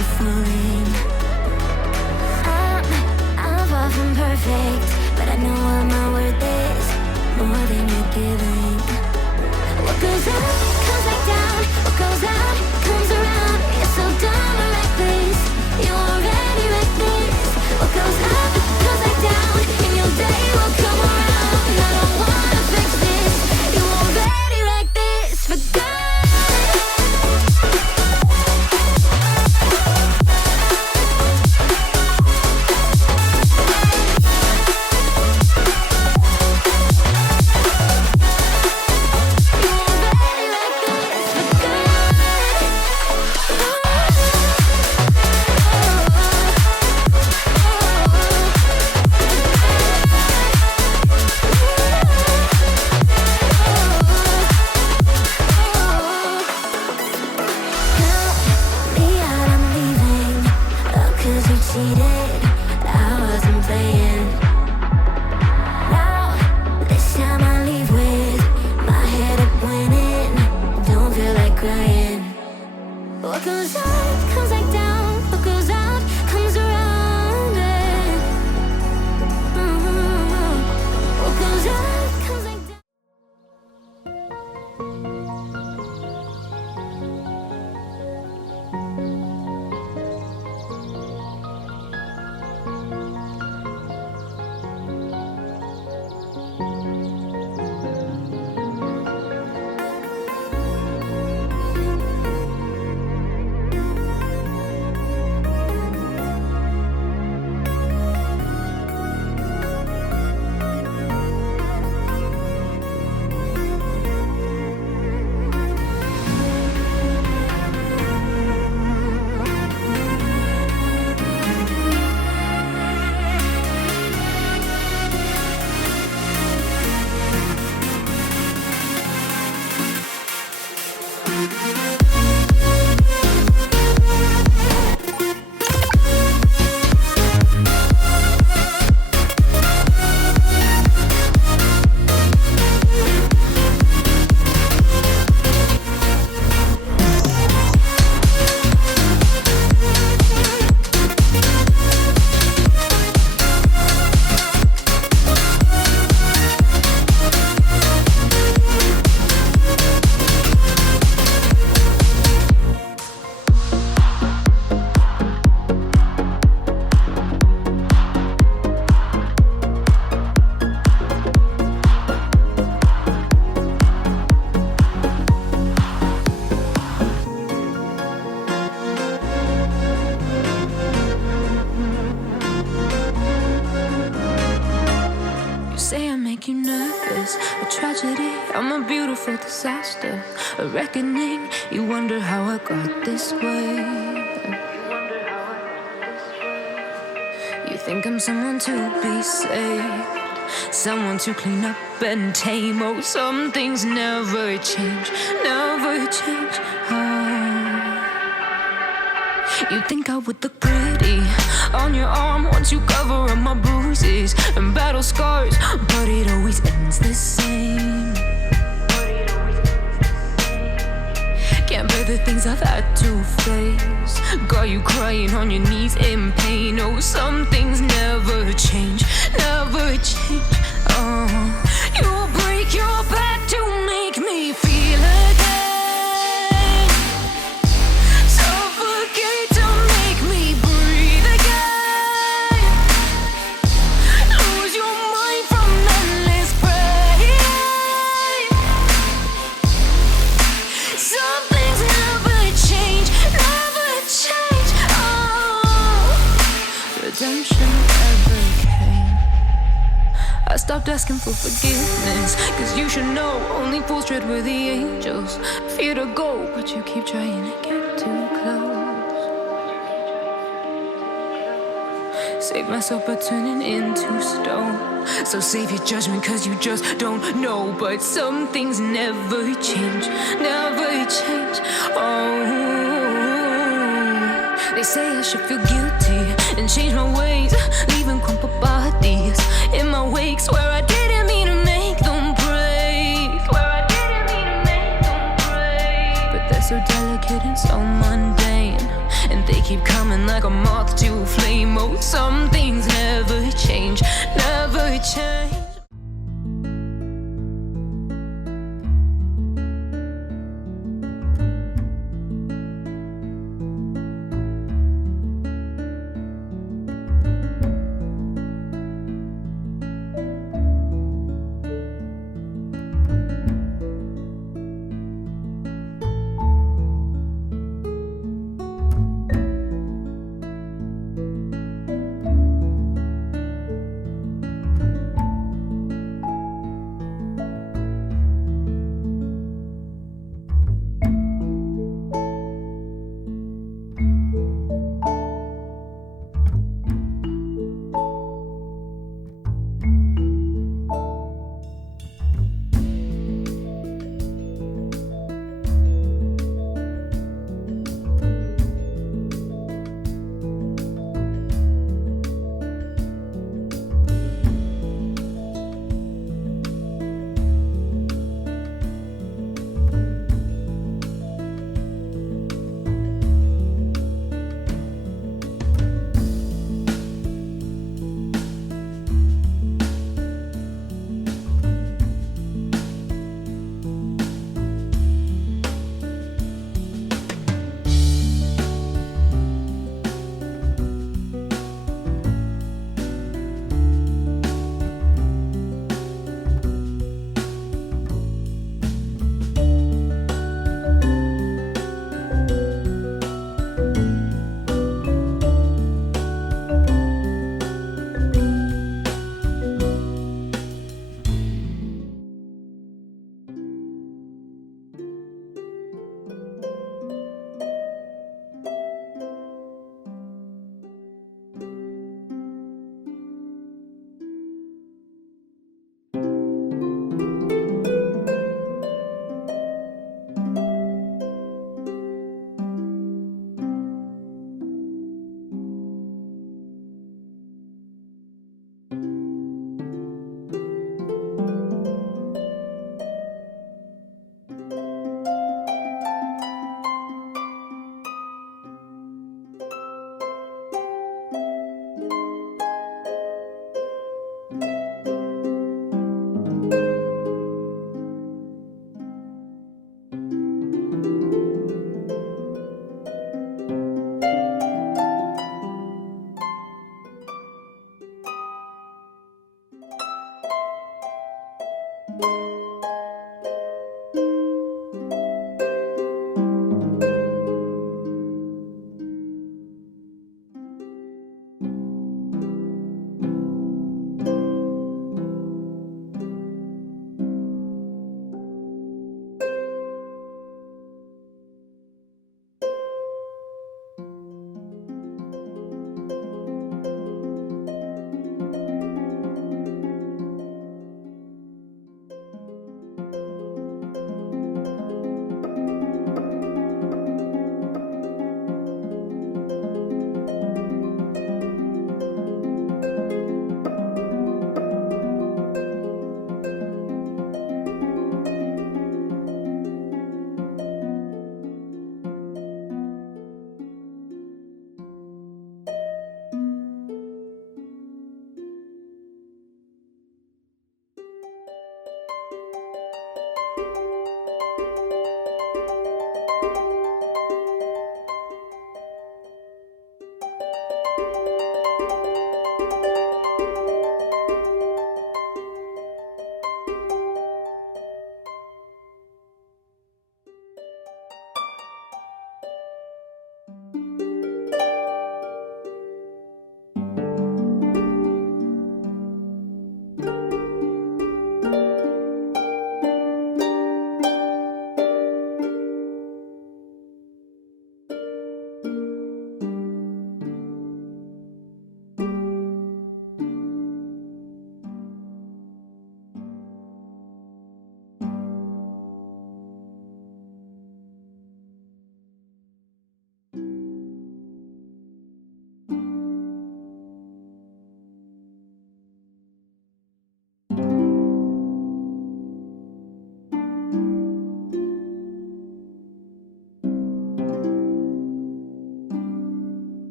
to falling. I'm far from perfect, but I know what my worth is, more than you're giving. What goes up, comes back down. What goes out, comes around. You're so dumb or reckless, you already wrecked this. What goes up, comes back down, and your day will come around. I don't wanna fix this, you already wrecked this for good. Disaster, a reckoning. You wonder how I got this way. You think I'm someone to be saved, someone to clean up and tame. Oh, some things never change, never change. Oh. You think I would look pretty on your arm once you cover up my bruises and battle scars, but it always ends the same. Can't bear the things I've had to face. Got you crying on your knees in pain. Oh, some things never change, never change. Oh, you'll break your back to make me feel again. Suffocate to make me breathe again. Lose your mind from endless pain. Redemption never came. I stopped asking for forgiveness, cause you should know only fools tread where the angels fear to go, but you keep trying to get too close. Save myself by turning into stone. So save your judgment cause you just don't know. But some things never change, never change. Oh, they say I should feel guilty and change my ways, leaving crumpled bodies in my wake. Swear I didn't mean to make them break. Swear I didn't mean to make them break. But they're so delicate and so mundane, and they keep coming like a moth to a flame. Oh, some things never change, never change.